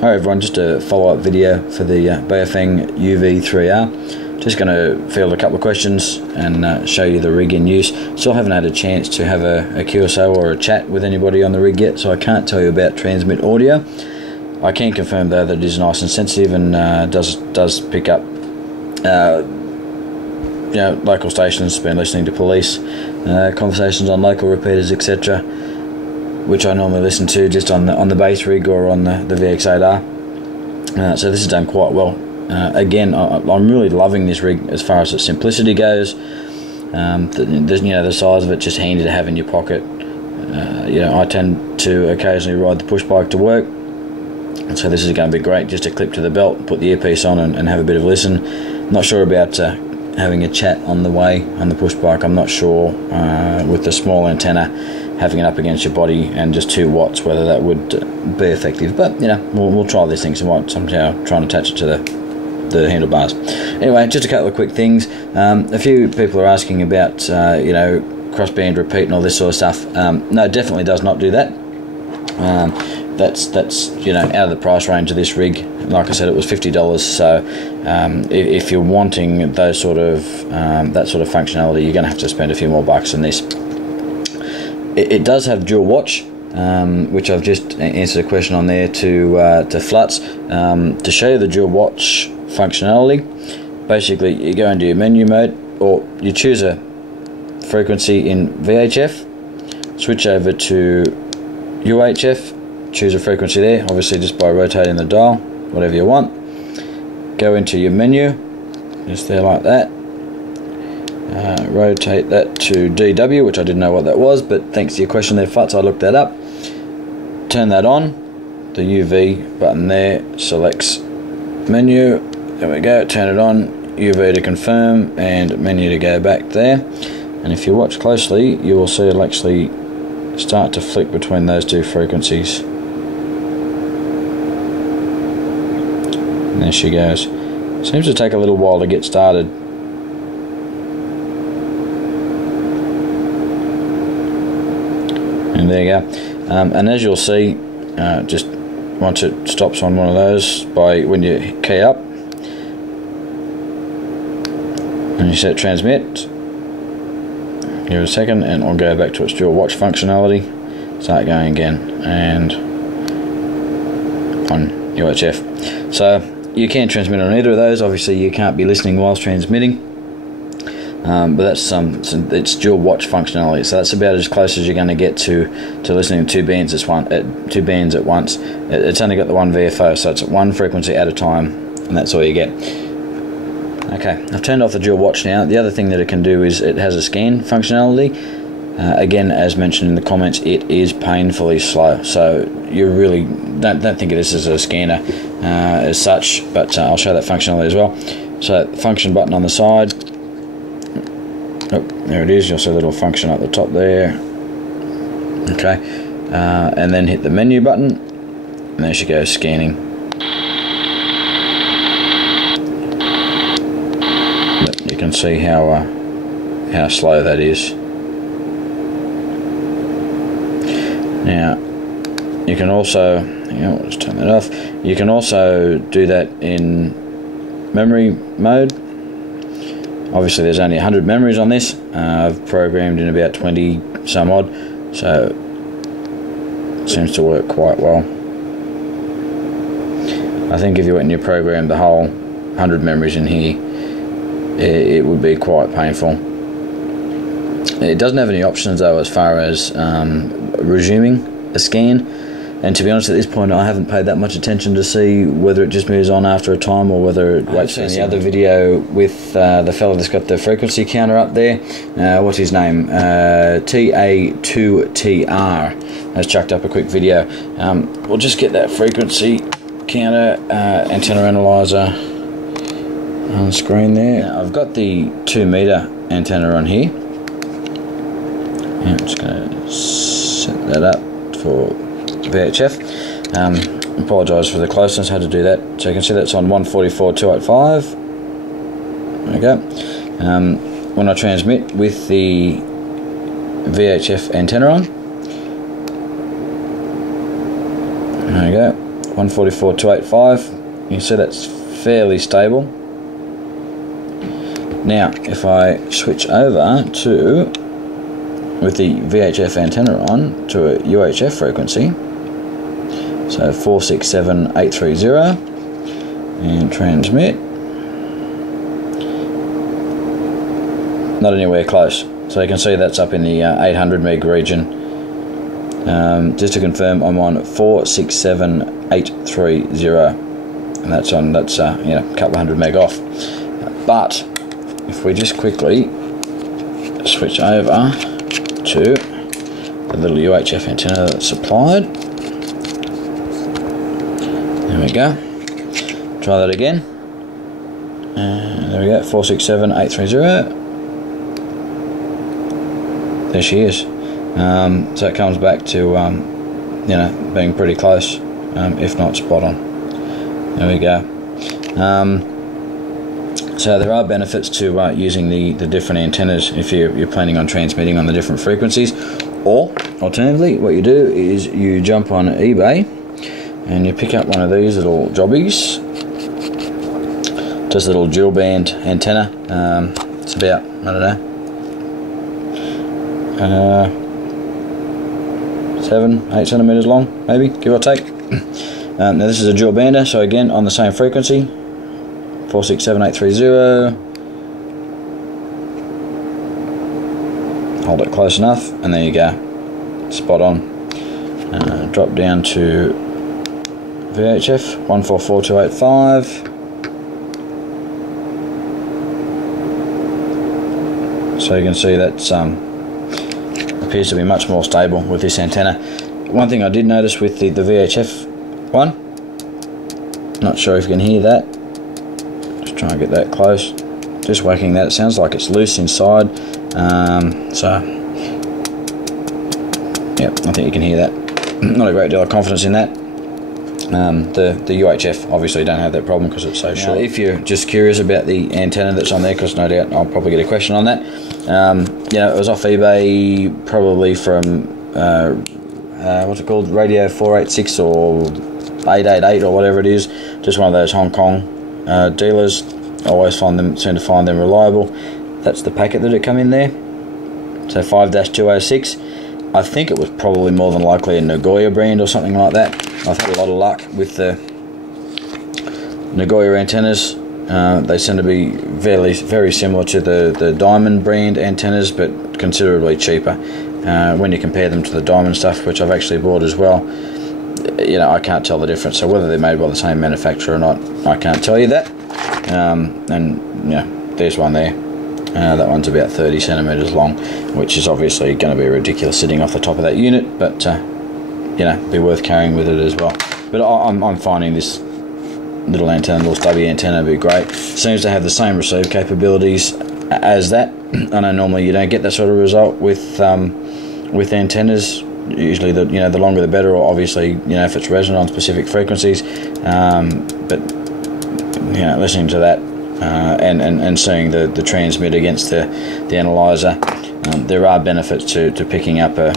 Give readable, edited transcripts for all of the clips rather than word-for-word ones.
Hi everyone, just a follow-up video for the BAOFEng UV3R. Just going to field a couple of questions and show you the rig in use. Still haven't had a chance to have a QSO or a chat with anybody on the rig yet, so I can't tell you about transmit audio. I can confirm though that it is nice and sensitive and does pick up local stations, been listening to police, conversations on local repeaters, etc., which I normally listen to just on the base rig or on the VX8R. So this is done quite well. Again, I'm really loving this rig as far as its simplicity goes. The size of it, just handy to have in your pocket. I tend to occasionally ride the push bike to work, and so this is going to be great just to clip to the belt, put the earpiece on and have a bit of a listen. Not sure about having a chat on the way on the push bike. I'm not sure with the small antenna, having it up against your body and just 2 watts, whether that would be effective. But we'll try these things. I might somehow try and attach it to the handlebars. Anyway, just a couple of quick things. A few people are asking about crossband repeat and all this sort of stuff. No, it definitely does not do that. That's out of the price range of this rig. Like I said, it was $50. So if you're wanting those sort of that sort of functionality, you're going to have to spend a few more bucks on this. It does have dual watch, which I've just answered a question on there to Flutz. To show you the dual watch functionality, basically you go into your menu mode, or you choose a frequency in VHF, switch over to UHF, choose a frequency there, obviously just by rotating the dial, whatever you want. Go into your menu, just there like that. Rotate that to DW, which I didn't know what that was, but thanks to your question there, Futz, I looked that up. Turn that on, the UV button there selects menu, there we go, turn it on, UV to confirm and menu to go back there, and if you watch closely you will see it'll actually start to flick between those 2 frequencies. And there she goes. Seems to take a little while to get started. And there you go. And as you'll see, just once it stops on one of those, when you key up and you set transmit, give it a second and it'll go back to its dual watch functionality, start going again, and on UHF. So you can transmit on either of those. Obviously you can't be listening whilst transmitting, but that's it's dual watch functionality, so that's about as close as you're going to get to listening to 2 bands at once. It's only got the 1 VFO, so it's at 1 frequency at a time, and that's all you get. Okay, I've turned off the dual watch now. The other thing that it can do is it has a scan functionality. Again, as mentioned in the comments, it is painfully slow, so you really don't think of this as a scanner as such, but I'll show that functionality as well. So function button on the side. Oh, there it is. You'll see a little function at the top there. Okay, and then hit the menu button, and there she goes, scanning. But you can see how slow that is. Now, you can also, let's turn that off. You can also do that in memory mode. Obviously there's only 100 memories on this. I've programmed in about 20 some odd, so it seems to work quite well. I think if you went and you programmed the whole 100 memories in here, it would be quite painful. It doesn't have any options though as far as resuming a scan, and to be honest at this point I haven't paid that much attention to see whether it just moves on after a time or whether it waits for the other video with the fellow that's got the frequency counter up there. What's his name? TA2TR has chucked up a quick video. We'll just get that frequency counter antenna analyzer on screen there. Now, I've got the 2 meter antenna on here. I'm just going to set that up for VHF. Apologise for the closeness, had to do that. So you can see that's on 144.285. There we go. When I transmit with the VHF antenna on, there we go, 144.285. You can see that's fairly stable. Now if I switch over to, with the VHF antenna on, to a UHF frequency, so 467.830, and transmit, not anywhere close. So you can see that's up in the 800 meg region. Just to confirm, I'm on 467.830, and that's on, that's you know, a couple of hundred meg off. But if we just quickly switch over to the little UHF antenna that's supplied, there we go. Try that again. There we go, 467.830. There she is. So it comes back to you know, being pretty close, if not spot on. There we go. So there are benefits to using the different antennas if you're planning on transmitting on the different frequencies. Or alternatively, what you do is you jump on eBay and you pick up one of these little jobbies, just a little dual band antenna. It's about, I don't know, 7-8 centimeters long, maybe, give or take. Now this is a dual bander, so again on the same frequency, 467.830. Hold it close enough, and there you go, spot on. Drop down to VHF 144.285. So you can see that's appears to be much more stable with this antenna. One thing I did notice with the VHF one, not sure if you can hear that, just try and get that close, just whacking that, it sounds like it's loose inside. So yeah, I think you can hear that. Not a great deal of confidence in that. The UHF obviously don't have that problem because it's so short. If you're just curious about the antenna that's on there, because no doubt I'll probably get a question on that, you know, it was off eBay probably from what's it called, Radio 486 or 888 or whatever it is, just one of those Hong Kong dealers. I always seem to find them reliable. That's the packet that it come in there, so 5-206. I think it was probably more than likely a Nagoya brand or something like that. I've had a lot of luck with the Nagoya antennas. They seem to be very similar to the Diamond brand antennas, but considerably cheaper when you compare them to the Diamond stuff, which I've actually bought as well. You know, I can't tell the difference. So whether they're made by the same manufacturer or not, I can't tell you that. And yeah, there's one there. That one's about 30 centimeters long, which is obviously going to be ridiculous sitting off the top of that unit, but you know, be worth carrying with it as well. But I'm finding this little antenna, little stubby antenna, be great. Seems to have the same receive capabilities as that. I know normally you don't get that sort of result with antennas. Usually the longer the better, or obviously if it's resonant on specific frequencies. But listening to that and seeing the transmit against the analyzer, there are benefits to picking up a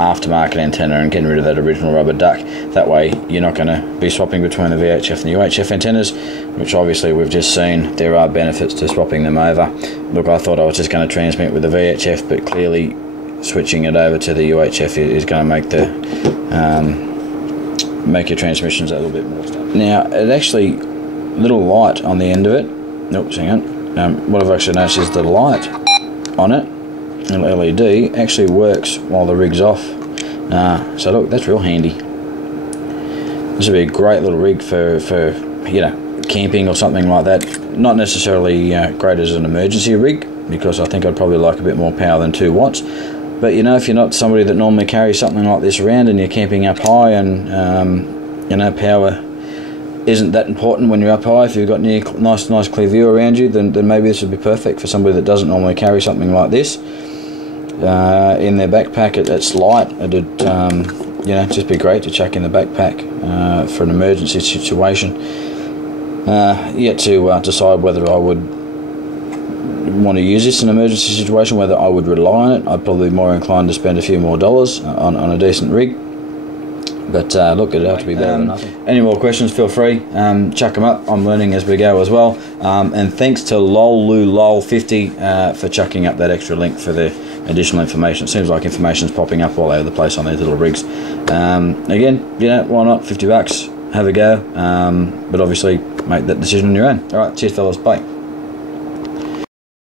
aftermarket antenna and getting rid of that original rubber duck. That way you're not going to be swapping between the VHF and the UHF antennas, which obviously we've just seen there are benefits to swapping them over. Look, I thought I was just going to transmit with the VHF, but clearly switching it over to the UHF is going to make your transmissions a little bit more stable. Now, it actually, little light on the end of it, oops, hang on, what I've actually noticed is the light on it, little LED, actually works while the rig's off. So look, that's real handy. This would be a great little rig for camping or something like that. Not necessarily great as an emergency rig, because I think I'd probably like a bit more power than 2 watts. But if you're not somebody that normally carries something like this around and you're camping up high and power isn't that important when you're up high, if you've got nice clear view around you, then maybe this would be perfect for somebody that doesn't normally carry something like this in their backpack. It's light. It'd just be great to chuck in the backpack for an emergency situation. Yet to decide whether I would want to use this in an emergency situation, whether I would rely on it. I'd probably be more inclined to spend a few more dollars on a decent rig. But look, it'd have to be better than nothing. Any more questions, feel free, chuck them up. I'm learning as we go as well. And thanks to LolLuLol50 for chucking up that extra link for the additional information. It seems like information's popping up all over the place on these little rigs. Again, you know, why not? $50, have a go. But obviously make that decision on your own. Alright, cheers fellas, bye.